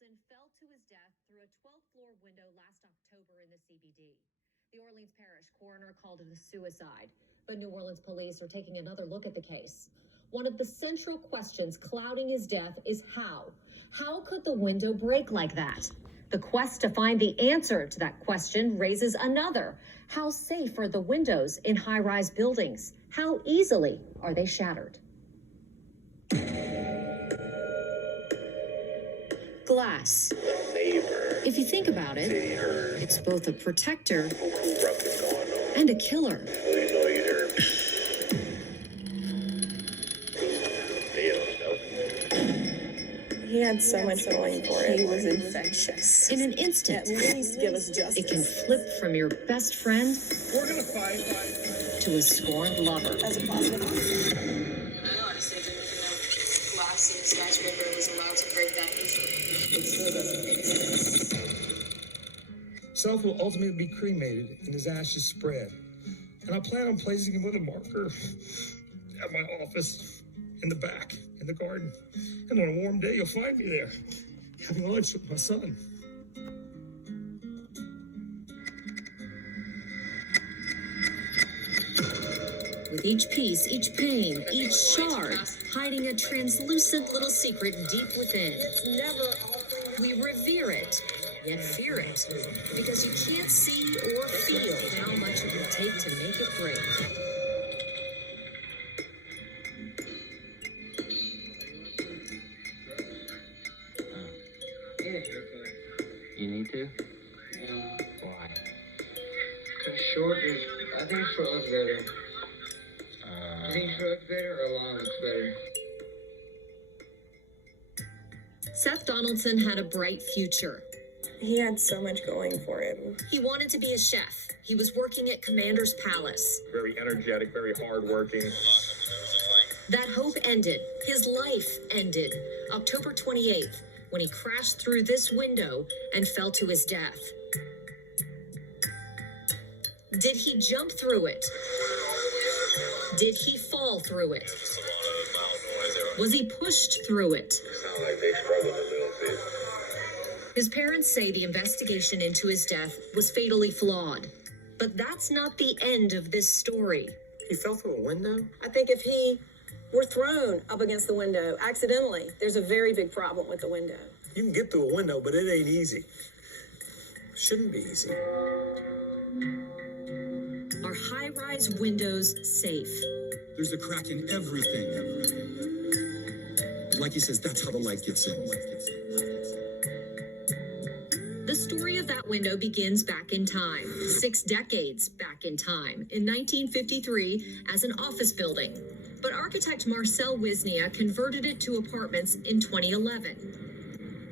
Donaldson fell to his death through a 12th floor window last October in the CBD. The Orleans Parish coroner called it a suicide, but New Orleans police are taking another look at the case. One of the central questions clouding his death is how. How could the window break like that? The quest to find the answer to that question raises another. How safe are the windows in high-rise buildings? How easily are they shattered? Glass. If you think about it, it's both a protector and a killer. He had so much going for it. He was infectious. In an instant, At least give us justice. it can flip from your best friend We're gonna fight. to a scorned lover. As a positive. I honestly didn't even know glass in a skyscraper was allowed to break that easily. It still doesn't make sense. Seth will ultimately be cremated and his ashes spread. And I plan on placing him with a marker at my office in the back, in the garden. And on a warm day, you'll find me there, having lunch with my son. With each piece, each pane, each shard, hiding a translucent little secret deep within. It's never all. We revere it, yet fear it, because you can't see or feel how much it will take to make it break. You need to? Yeah. Why? Cause short is, I think short looks better. You think short looks better or long looks better? Seth Donaldson had a bright future. He had so much going for him. He wanted to be a chef. He was working at Commander's Palace. Very energetic, very hardworking. That hope ended. His life ended. October 28th, when he crashed through this window and fell to his death. Did he jump through it? Did he fall through it? Was he pushed through it? His parents say the investigation into his death was fatally flawed. But that's not the end of this story. He fell through a window? I think if he were thrown up against the window accidentally, there's a very big problem with the window. You can get through a window, but it ain't easy. Shouldn't be easy. Are high-rise windows safe? There's a crack in everything. Like he says, that's how the light gets in. The story of that window begins back in time, 6 decades back in time, in 1953 as an office building. But architect Marcel Wisnia converted it to apartments in 2011.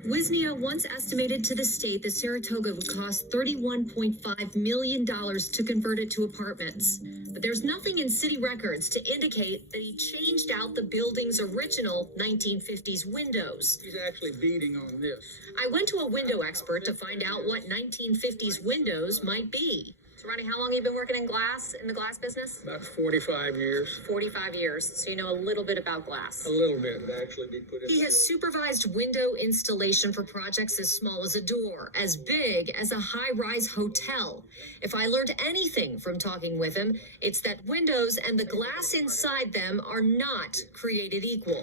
Wisnia once estimated to the state that Saratoga would cost $31.5 million to convert it to apartments. But there's nothing in city records to indicate that he changed out the building's original 1950s windows. He's actually beating on this. I went to a window expert to find out what 1950s windows might be. So, Ronnie, how long have you been working in the glass business? About 45 years. 45 years. So you know a little bit about glass. A little bit. It actually be put in. He has supervised window installation for projects as small as a door, as big as a high-rise hotel. If I learned anything from talking with him, it's that windows and the glass inside them are not created equal.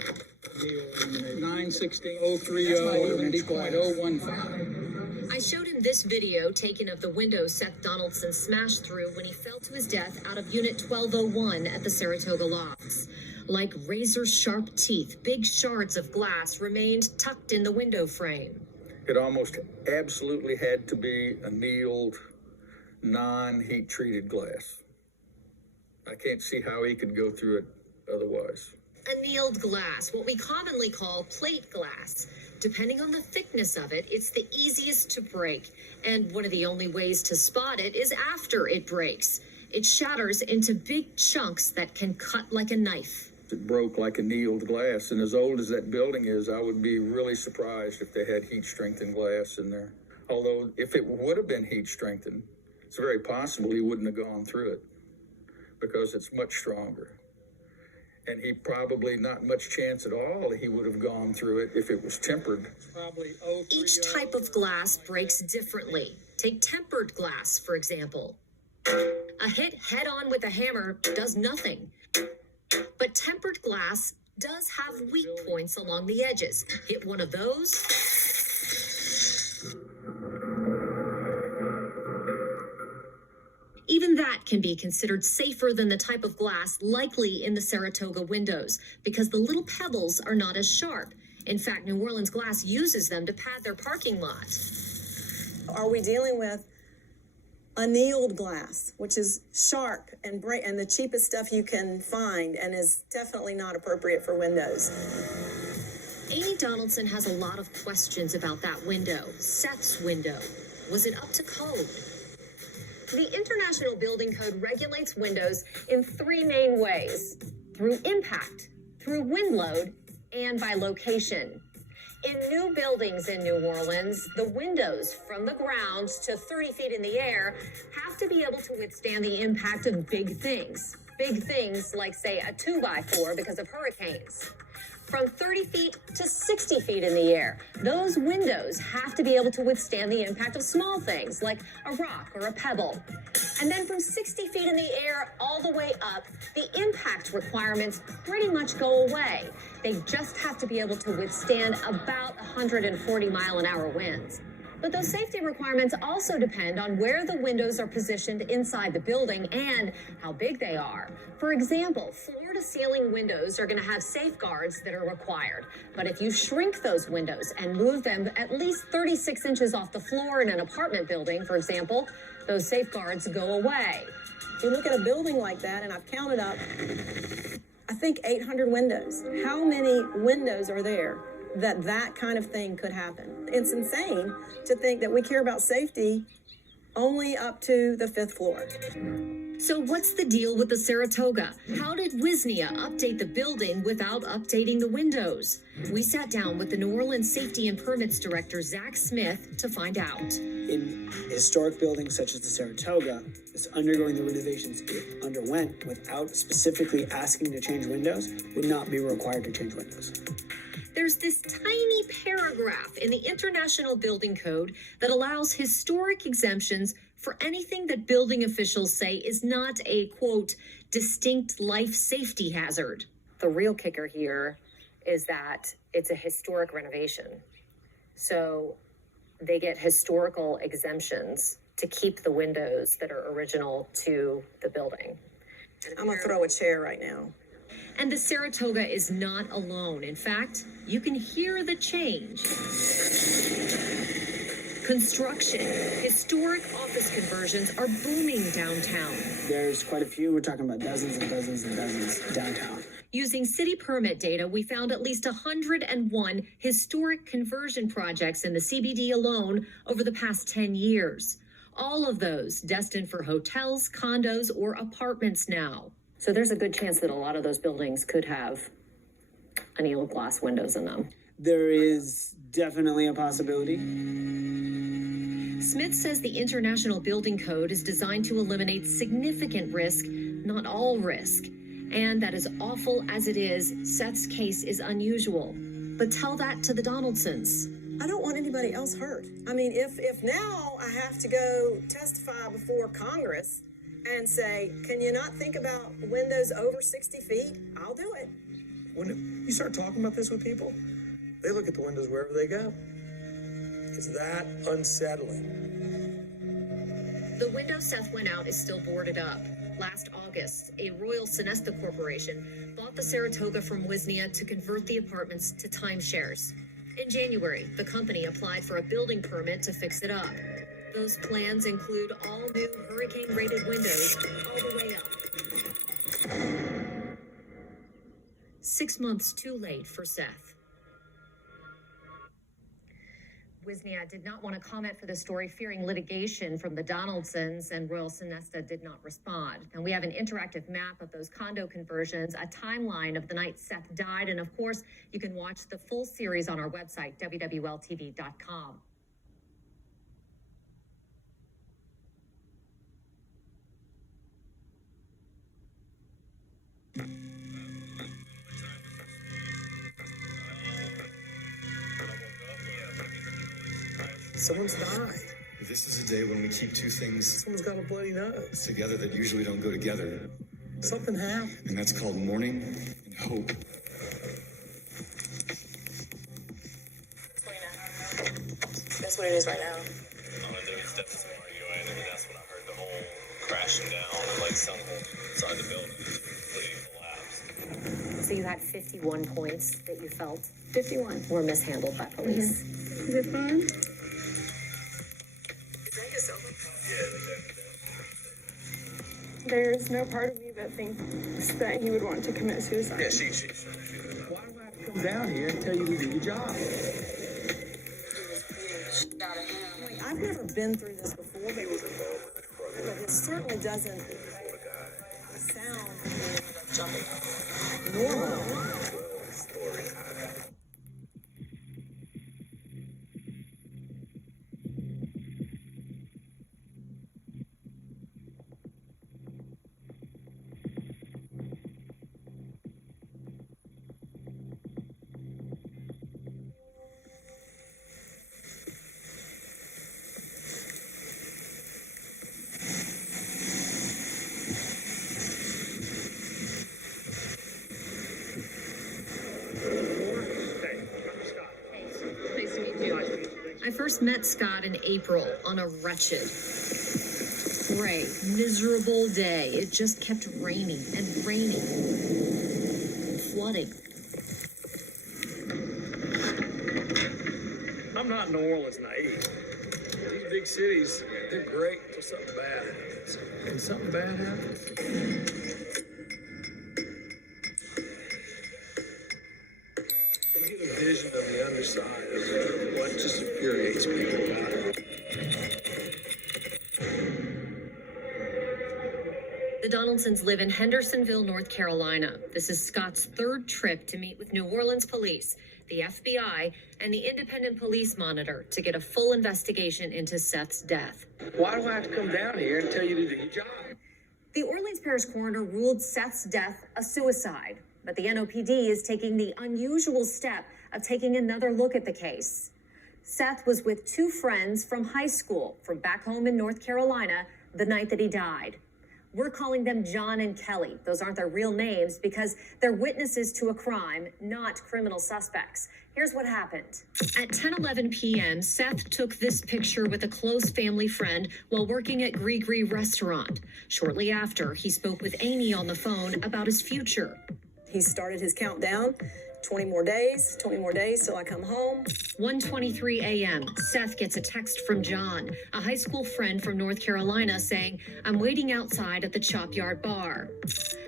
9/16/030/015. I showed him this video taken of the window Seth Donaldson smashed through when he fell to his death out of Unit 1201 at the Saratoga Lofts. Like razor-sharp teeth, big shards of glass remained tucked in the window frame. It almost absolutely had to be annealed, non-heat treated glass. I can't see how he could go through it otherwise. Annealed glass, what we commonly call plate glass. Depending on the thickness of it, it's the easiest to break. And one of the only ways to spot it is after it breaks. It shatters into big chunks that can cut like a knife. It broke like annealed glass, and as old as that building is, I would be really surprised if they had heat-strengthened glass in there. Although, if it would have been heat-strengthened, it's very possible he wouldn't have gone through it, because it's much stronger. And he probably not much chance at all he would have gone through it if it was tempered. Each type of glass breaks differently. Take tempered glass, for example. A hit head-on with a hammer does nothing. But tempered glass does have weak points along the edges. Hit one of those, even that can be considered safer than the type of glass likely in the Saratoga windows because the little pebbles are not as sharp. In fact, New Orleans Glass uses them to pad their parking lot. Are we dealing with annealed glass, which is sharp and bright and the cheapest stuff you can find and is definitely not appropriate for windows? Amy Donaldson has a lot of questions about that window, Seth's window. Was it up to code? The International Building Code regulates windows in three main ways: through impact, through wind load, and by location. In new buildings in New Orleans, the windows from the ground to 30 feet in the air have to be able to withstand the impact of big things. Big things like, say, a 2x4 because of hurricanes. From 30 feet to 60 feet in the air, those windows have to be able to withstand the impact of small things like a rock or a pebble. And then from 60 feet in the air all the way up, the impact requirements pretty much go away. They just have to be able to withstand about 140 mile an hour winds. But those safety requirements also depend on where the windows are positioned inside the building and how big they are. For example, floor-to-ceiling windows are going to have safeguards that are required. But if you shrink those windows and move them at least 36 inches off the floor in an apartment building, for example, those safeguards go away. If you look at a building like that, and I've counted up, I think 800 windows. How many windows are there that kind of thing could happen? It's insane to think that we care about safety only up to the 5th floor. So what's the deal with the Saratoga? How did Wisnia update the building without updating the windows? We sat down with the New Orleans Safety and Permits Director, Zach Smith, to find out. In historic buildings such as the Saratoga, this undergoing the renovations it underwent without specifically asking to change windows would not be required to change windows. There's this tiny paragraph in the International Building Code that allows historic exemptions for anything that building officials say is not a, quote, distinct life safety hazard. The real kicker here is that it's a historic renovation. So they get historical exemptions to keep the windows that are original to the building. I'm going to throw a chair right now. And the Saratoga is not alone. In fact, you can hear the change. Construction, historic office conversions are booming downtown. There's quite a few. We're talking about dozens and dozens and dozens downtown. Using city permit data, we found at least 101 historic conversion projects in the CBD alone over the past 10 years. All of those destined for hotels, condos, or apartments now. So there's a good chance that a lot of those buildings could have annealed glass windows in them. There is definitely a possibility. Smith says the International Building Code is designed to eliminate significant risk, not all risk. And that as awful as it is, Seth's case is unusual. But tell that to the Donaldsons. I don't want anybody else hurt. I mean, if now I have to go testify before Congress and say, can you not think about windows over 60 feet? I'll do it. When you start talking about this with people, they look at the windows wherever they go. It's that unsettling. The window Seth went out is still boarded up. Last August, a Royal Sonesta Corporation bought the Saratoga from Wisnia to convert the apartments to timeshares. In January, the company applied for a building permit to fix it up. Those plans include all new hurricane-rated windows all the way up. 6 months too late for Seth. Wisnia did not want to comment for the story, fearing litigation from the Donaldsons, and Royal Sonesta did not respond. And we have an interactive map of those condo conversions, a timeline of the night Seth died, and of course, you can watch the full series on our website, wwltv.com. Someone's died. This is a day when we keep two things Someone's got a bloody nose. together that usually don't go together. Something happened. And that's called mourning and hope. That's what it is right now. There was definitely some arguing, and that's when I heard the whole crashing down, like something inside the building completely collapsed. So you had 51 points that you felt 51. were mishandled by police. Is it fun? There's no part of me that thinks that he would want to commit suicide. Yeah, she. Why do I have to come down here and tell you to do your job? I've never been through this before, but it certainly doesn't sound normal. I first met Scott in April on a wretched, gray, miserable day. It just kept raining and raining and flooding. I'm not New Orleans naive. These big cities, they're great until something bad happens. And something bad happens. You get a vision of the underside of what just infuriates people about it. The Donaldsons live in Hendersonville, North Carolina. This is Scott's third trip to meet with New Orleans police, the FBI, and the Independent Police Monitor to get a full investigation into Seth's death. Why do I have to come down here and tell you to do your job? The Orleans Parish coroner ruled Seth's death a suicide, but the NOPD is taking the unusual step of taking another look at the case. Seth was with two friends from high school from back home in North Carolina the night that he died. We're calling them John and Kelly. Those aren't their real names because they're witnesses to a crime, not criminal suspects. Here's what happened. At 10:11 p.m., Seth took this picture with a close family friend while working at Gree Restaurant. Shortly after, he spoke with Amy on the phone about his future. He started his countdown. 20 more days till I come home. 1:23 a.m., Seth gets a text from John, a high school friend from North Carolina, saying, "I'm waiting outside at the Chop Yard Bar."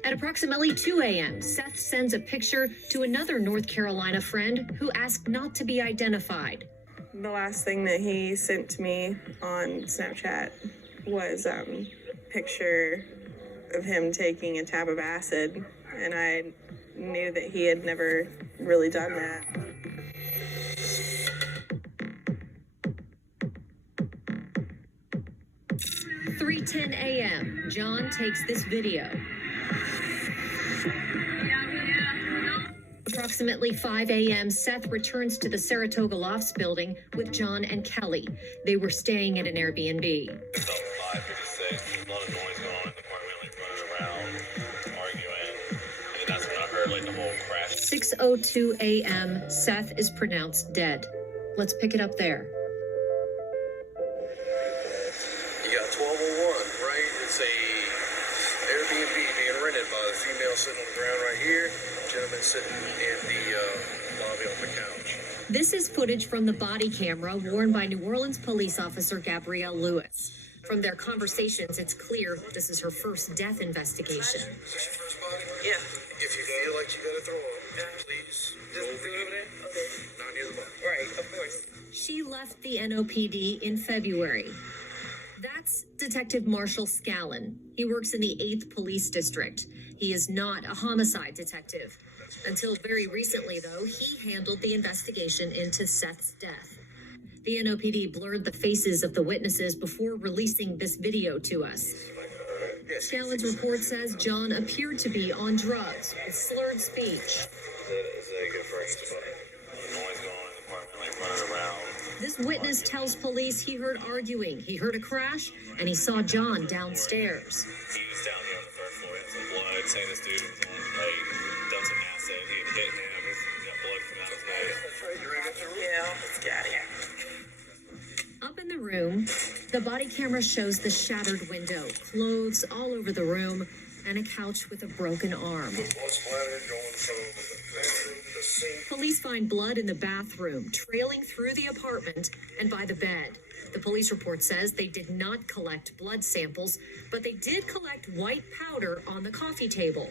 At approximately 2 a.m., Seth sends a picture to another North Carolina friend who asked not to be identified. The last thing that he sent to me on Snapchat was a picture of him taking a tab of acid, and I knew that he had never really done that. At 3:10 a.m., John takes this video. Approximately 5 a.m., Seth returns to the Saratoga Lofts building with John and Kelly. They were staying at an Airbnb. About 5:56, a lot of noise going on in the apartment, like running around, arguing, and that's when I heard like the whole crash. 6:02 a.m., Seth is pronounced dead. Let's pick it up there. You got 1201, right? It's a Airbnb being rented by the female sitting on the ground right here, gentleman sitting in the lobby on the couch. This is footage from the body camera worn by New Orleans police officer Gabrielle Lewis. From their conversations, it's clear this is her first death investigation. Is this your first body? Yeah. If you feel like you gotta throw up, please go over here. Okay. Not near the body. Right, of course. She left the NOPD in February. That's Detective Marshall Scallon. He works in the 8th Police District. He is not a homicide detective. Until very recently, though, he handled the investigation into Seth's death. The NOPD blurred the faces of the witnesses before releasing this video to us. Scallon's report says John appeared to be on drugs with slurred speech. Is that a good first spot? Noise going on in the apartment, like running around. This This witness tells police he heard arguing, he heard a crash, and he saw John downstairs. He was down there on the third floor. He had some blood, saying this dude was done some acid. He had hit him. He got blood from out his nose. Yeah, let's get out of here. Up in the room, the body camera shows the shattered window, clothes all over the room, and a couch with a broken arm. Police find blood in the bathroom, trailing through the apartment and by the bed. The police report says they did not collect blood samples, but they did collect white powder on the coffee table.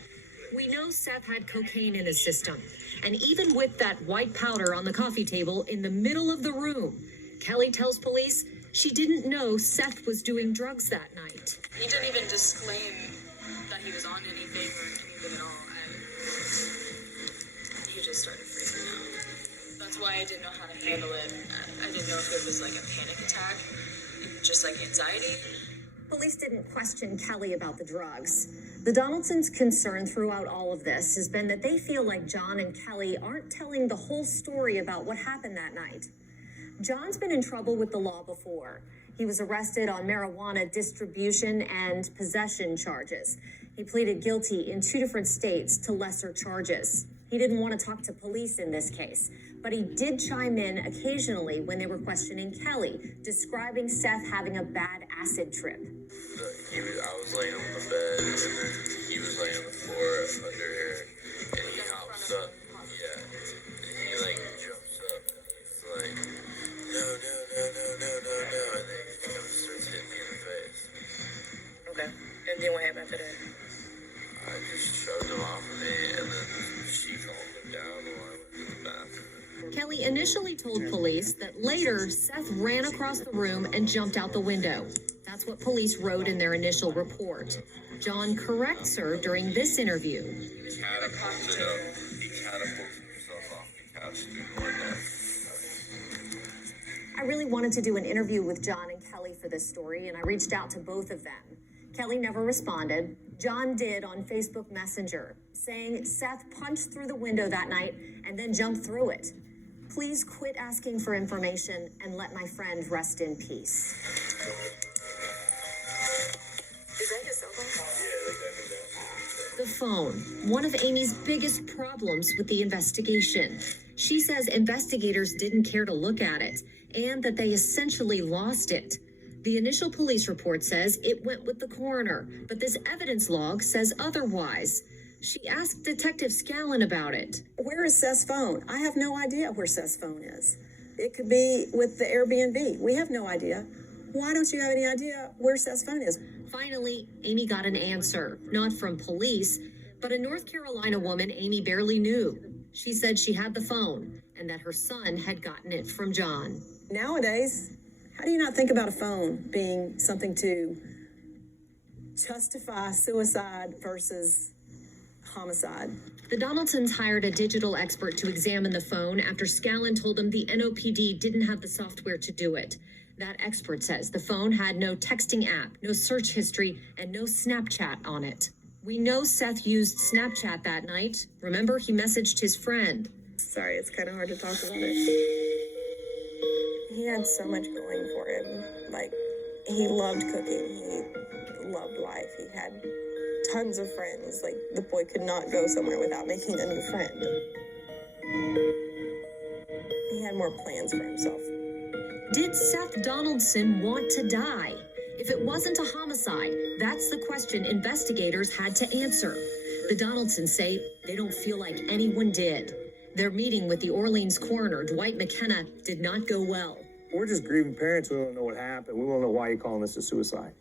We know Seth had cocaine in his system, and even with that white powder on the coffee table in the middle of the room, Kelly tells police she didn't know Seth was doing drugs that night. He didn't even disclaim that he was on anything or anything at all, and he just started freaking out. That's why I didn't know how to handle it. I didn't know if it was like a panic attack, just like anxiety. Police didn't question Kelly about the drugs. The Donaldsons' concern throughout all of this has been that they feel like John and Kelly aren't telling the whole story about what happened that night. John's been in trouble with the law before. He was arrested on marijuana distribution and possession charges. He pleaded guilty in 2 different states to lesser charges. He didn't want to talk to police in this case, but he did chime in occasionally when they were questioning Kelly, describing Seth having a bad acid trip. I was laying on the bed, and then he was laying on the floor under here, and he hops up. Yeah, and he jumps up. It's like, no, and then he starts hitting me in the face. Okay. And then what happened after that? I just shoved him off of me, and then she calmed him down while I went to the bathroom. Kelly initially told police that later Seth ran across the room and jumped out the window. That's what police wrote in their initial report. John corrects her during this interview. He catapulted himself off the couch through the window. I really wanted to do an interview with John and Kelly for this story, and I reached out to both of them. Kelly never responded. John did on Facebook Messenger, saying Seth punched through the window that night and then jumped through it. Please quit asking for information and let my friend rest in peace. Is that his cell phone? The phone, one of Amy's biggest problems with the investigation. She says investigators didn't care to look at it and that they essentially lost it. The initial police report says it went with the coroner, but this evidence log says otherwise. She asked Detective Scallon about it. Where is Seth's phone? I have no idea where Seth's phone is. It could be with the Airbnb. We have no idea. Why don't you have any idea where Seth's phone is? Finally, Amy got an answer, not from police, but a North Carolina woman Amy barely knew. She said she had the phone and that her son had gotten it from John. Nowadays, how do you not think about a phone being something to justify suicide versus homicide? The Donaldsons hired a digital expert to examine the phone after Scallon told them the NOPD didn't have the software to do it. That expert says the phone had no texting app, no search history, and no Snapchat on it. We know Seth used Snapchat that night. Remember, he messaged his friend. Sorry, it's kind of hard to talk about it. He had so much going for him. Like, he loved cooking. He loved life. He had tons of friends. Like, the boy could not go somewhere without making a new friend. He had more plans for himself. Did Seth Donaldson want to die? If it wasn't a homicide, that's the question investigators had to answer. The Donaldsons say they don't feel like anyone did. Their meeting with the Orleans coroner, Dwight McKenna, did not go well. We're just grieving parents. We don't know what happened. We don't know why you're calling this a suicide.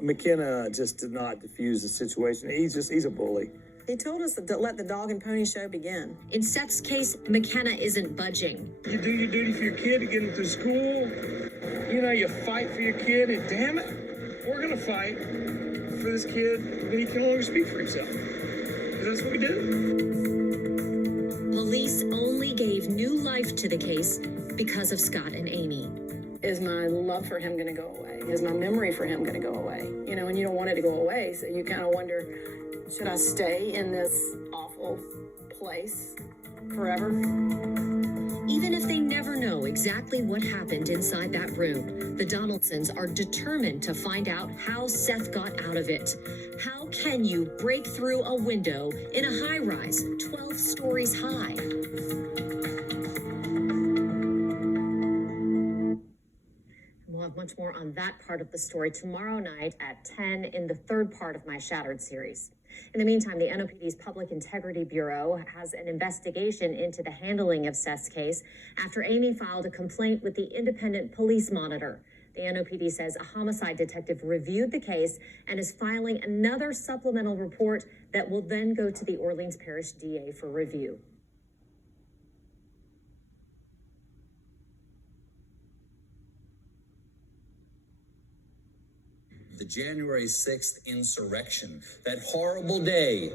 McKenna just did not diffuse the situation. He's a bully. He told us to let the dog and pony show begin. In Seth's case, McKenna isn't budging. You do your duty for your kid to get him through school. You know, you fight for your kid, and damn it, we're going to fight for this kid when he can no longer speak for himself. Because that's what we do. Police only gave new life to the case because of Scott and Amy. Is my love for him going to go away? Is my memory for him going to go away? You know, and you don't want it to go away, so you kind of wonder, should I stay in this awful place forever? Even if they never know exactly what happened inside that room. The Donaldsons are determined to find out how Seth got out of it. How can you break through a window in a high-rise 12 stories high? We'll have much more on that part of the story tomorrow night at 10 in the third part of my Shattered series. In the meantime, the NOPD's Public Integrity Bureau has an investigation into the handling of Seth's case after Amy filed a complaint with the Independent Police Monitor. The NOPD says a homicide detective reviewed the case and is filing another supplemental report that will then go to the Orleans Parish DA for review. The January 6th insurrection, that horrible day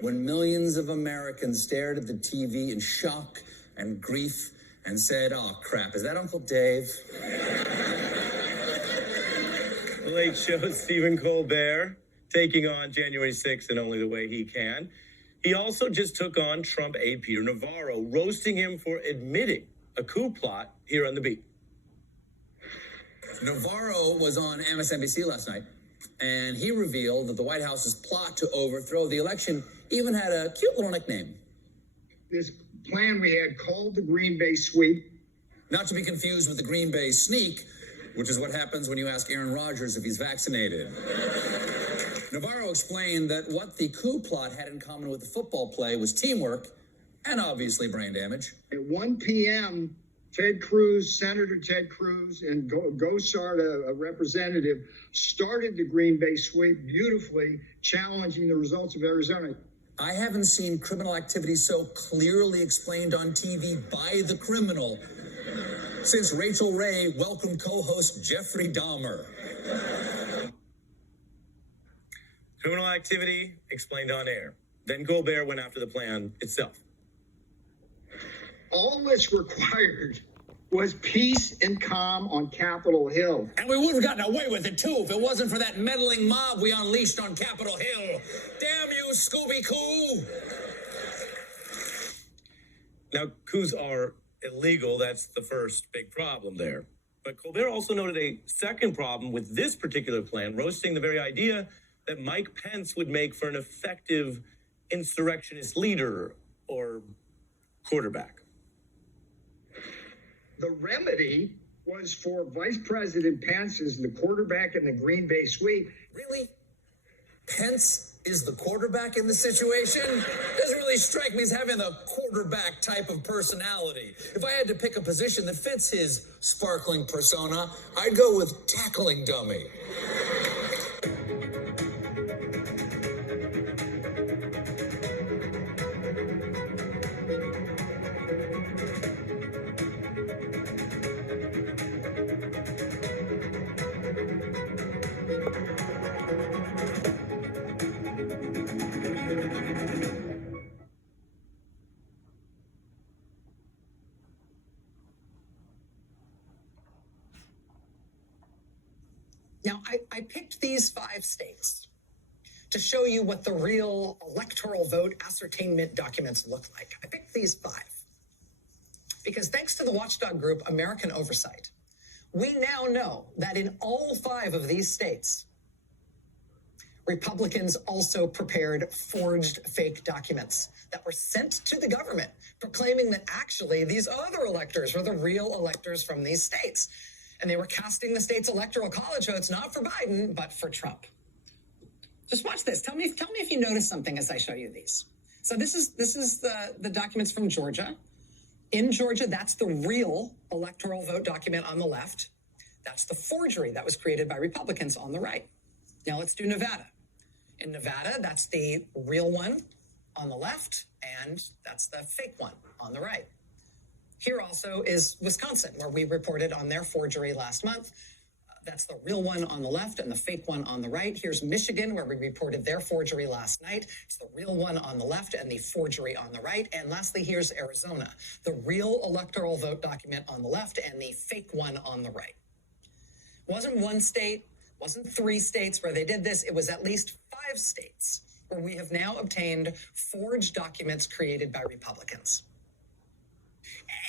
when millions of Americans stared at the TV in shock and grief and said, "Oh crap, is that Uncle Dave?" The Late Show's Stephen Colbert taking on January 6th in only the way he can. He also just took on Trump aide Peter Navarro, roasting him for admitting a coup plot here on The Beat. Navarro was on MSNBC last night, and he revealed that the White House's plot to overthrow the election even had a cute little nickname. This plan we had called the Green Bay Sweep. Not to be confused with the Green Bay Sneak, which is what happens when you ask Aaron Rodgers if he's vaccinated. Navarro explained that what the coup plot had in common with the football play was teamwork and obviously brain damage. At 1 p.m., Ted Cruz, Senator Ted Cruz, and Gosar, a representative, started the Green Bay Sweep beautifully, challenging the results of Arizona. I haven't seen criminal activity so clearly explained on TV by the criminal since Rachel Ray welcomed co-host Jeffrey Dahmer. Criminal activity explained on air. Then Colbert went after the plan itself. All that's required was peace and calm on Capitol Hill. And we would have gotten away with it, too, if it wasn't for that meddling mob we unleashed on Capitol Hill. Damn you, Scooby-Coo! Now, coups are illegal. That's the first big problem there. But Colbert also noted a second problem with this particular plan, roasting the very idea that Mike Pence would make for an effective insurrectionist leader or quarterback. The remedy was for Vice President Pence as the quarterback in the Green Bay Sweep. Really? Pence is the quarterback in the situation? Doesn't really strike me as having the quarterback type of personality. If I had to pick a position that fits his sparkling persona, I'd go with tackling dummy. Now, I picked these 5 states to show you what the real electoral vote ascertainment documents look like. I picked these 5 because thanks to the watchdog group American Oversight, we now know that in all 5 of these states, Republicans also prepared forged fake documents that were sent to the government, proclaiming that actually these other electors were the real electors from these states. And they were casting the state's electoral college votes not for Biden, but for Trump. Just watch this. Tell me if you notice something as I show you these. So this is the documents from Georgia. In Georgia, that's the real electoral vote document on the left. That's the forgery that was created by Republicans on the right. Now let's do Nevada. In Nevada, that's the real one on the left, and that's the fake one on the right. Here also is Wisconsin, where we reported on their forgery last month. That's the real one on the left and the fake one on the right. Here's Michigan, where we reported their forgery last night. It's the real one on the left and the forgery on the right. And lastly, here's Arizona, the real electoral vote document on the left and the fake one on the right. Wasn't one state, wasn't 3 states where they did this. It was at least 5 states where we have now obtained forged documents created by Republicans.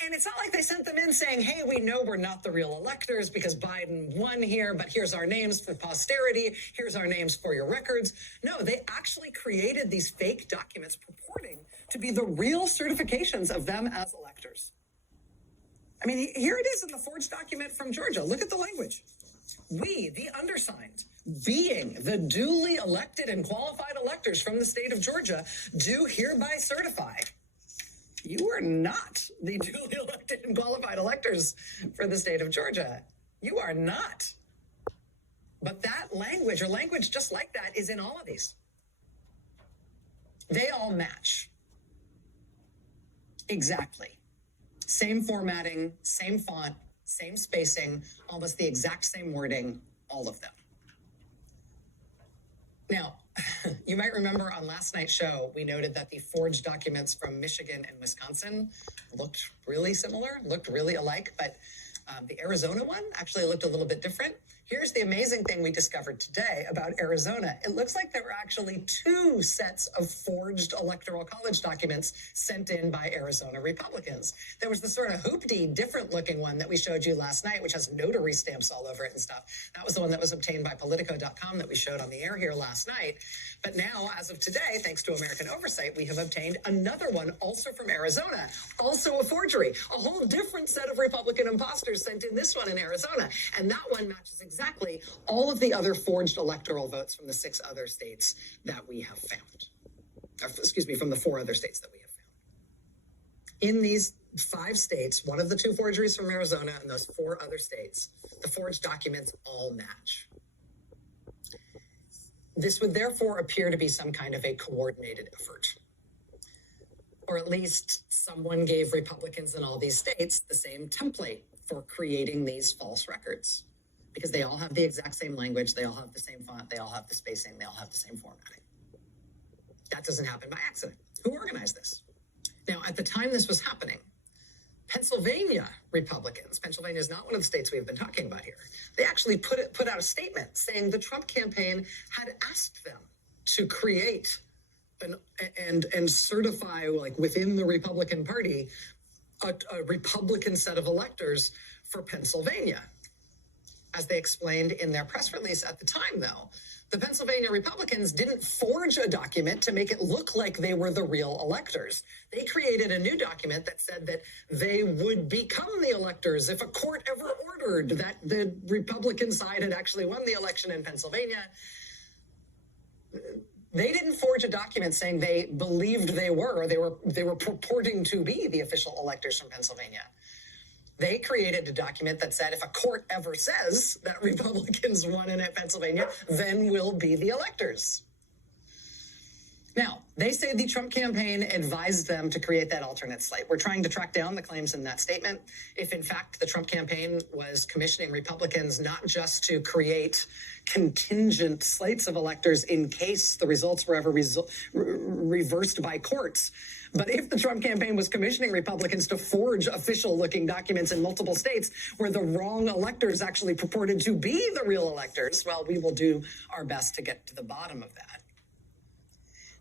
And it's not like they sent them in saying, hey, we know we're not the real electors because Biden won here, but here's our names for posterity. Here's our names for your records. No, they actually created these fake documents purporting to be the real certifications of them as electors. I mean, here it is in the forged document from Georgia. Look at the language. We, the undersigned, being the duly elected and qualified electors from the state of Georgia, do hereby certify. You are not the duly elected and qualified electors for the state of Georgia. You are not. But that language, or language just like that, is in all of these. They all match. Exactly. Same formatting, same font, same spacing, almost the exact same wording, all of them. Now, you might remember on last night's show, we noted that the forged documents from Michigan and Wisconsin looked really similar, looked really alike, but the Arizona one actually looked a little bit different. Here's the amazing thing we discovered today about Arizona. It looks like there were actually 2 sets of forged electoral college documents sent in by Arizona Republicans. There was the sort of hoopty, different looking one that we showed you last night, which has notary stamps all over it and stuff. That was the one that was obtained by Politico.com that we showed on the air here last night. But now, as of today, thanks to American oversight, we have obtained another one also from Arizona, also a forgery. A whole different set of Republican imposters sent in this one in Arizona. And that one matches exactly all of the other forged electoral votes from the 6 other states that we have found. Excuse me, from the 4 other states that we have found. In these 5 states, one of the 2 forgeries from Arizona and those 4 other states, the forged documents all match. This would therefore appear to be some kind of a coordinated effort. Or at least someone gave Republicans in all these states the same template for creating these false records. Because they all have the exact same language, they all have the same font, they all have the spacing, they all have the same formatting. That doesn't happen by accident. Who organized this? Now, at the time this was happening, Pennsylvania Republicans, Pennsylvania is not one of the states we've been talking about here, they actually put out a statement saying the Trump campaign had asked them to create and certify, like within the Republican Party, a Republican set of electors for Pennsylvania. As they explained in their press release at the time, though, the Pennsylvania Republicans didn't forge a document to make it look like they were the real electors. They created a new document that said that they would become the electors if a court ever ordered that the Republican side had actually won the election in Pennsylvania. They didn't forge a document saying they believed they were purporting to be the official electors from Pennsylvania. They created a document that said if a court ever says that Republicans won in Pennsylvania, then we'll be the electors. Now, they say the Trump campaign advised them to create that alternate slate. We're trying to track down the claims in that statement. If, in fact, the Trump campaign was commissioning Republicans not just to create contingent slates of electors in case the results were ever reversed by courts, but if the Trump campaign was commissioning Republicans to forge official-looking documents in multiple states where the wrong electors actually purported to be the real electors, well, we will do our best to get to the bottom of that.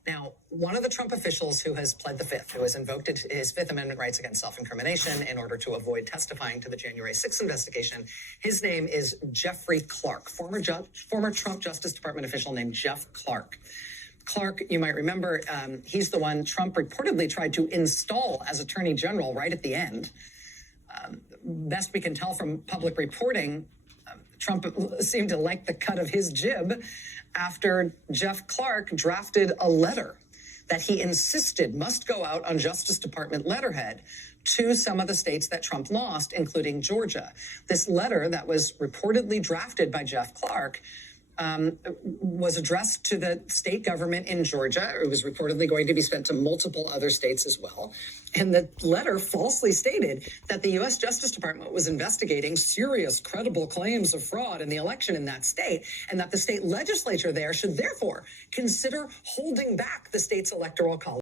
Now, one of the Trump officials who has pled the Fifth, who has invoked his Fifth Amendment rights against self-incrimination in order to avoid testifying to the January 6th investigation, his name is Jeffrey Clark, former Trump Justice Department official named Jeff Clark. Clark, you might remember, he's the one Trump reportedly tried to install as Attorney General right at the end. Best we can tell from public reporting, Trump seemed to like the cut of his jib after Jeff Clark drafted a letter that he insisted must go out on Justice Department letterhead to some of the states that Trump lost, including Georgia. This letter that was reportedly drafted by Jeff Clark was addressed to the state government in Georgia. It was reportedly going to be sent to multiple other states as well. And the letter falsely stated that the U.S. Justice Department was investigating serious, credible claims of fraud in the election in that state, and that the state legislature there should therefore consider holding back the state's electoral college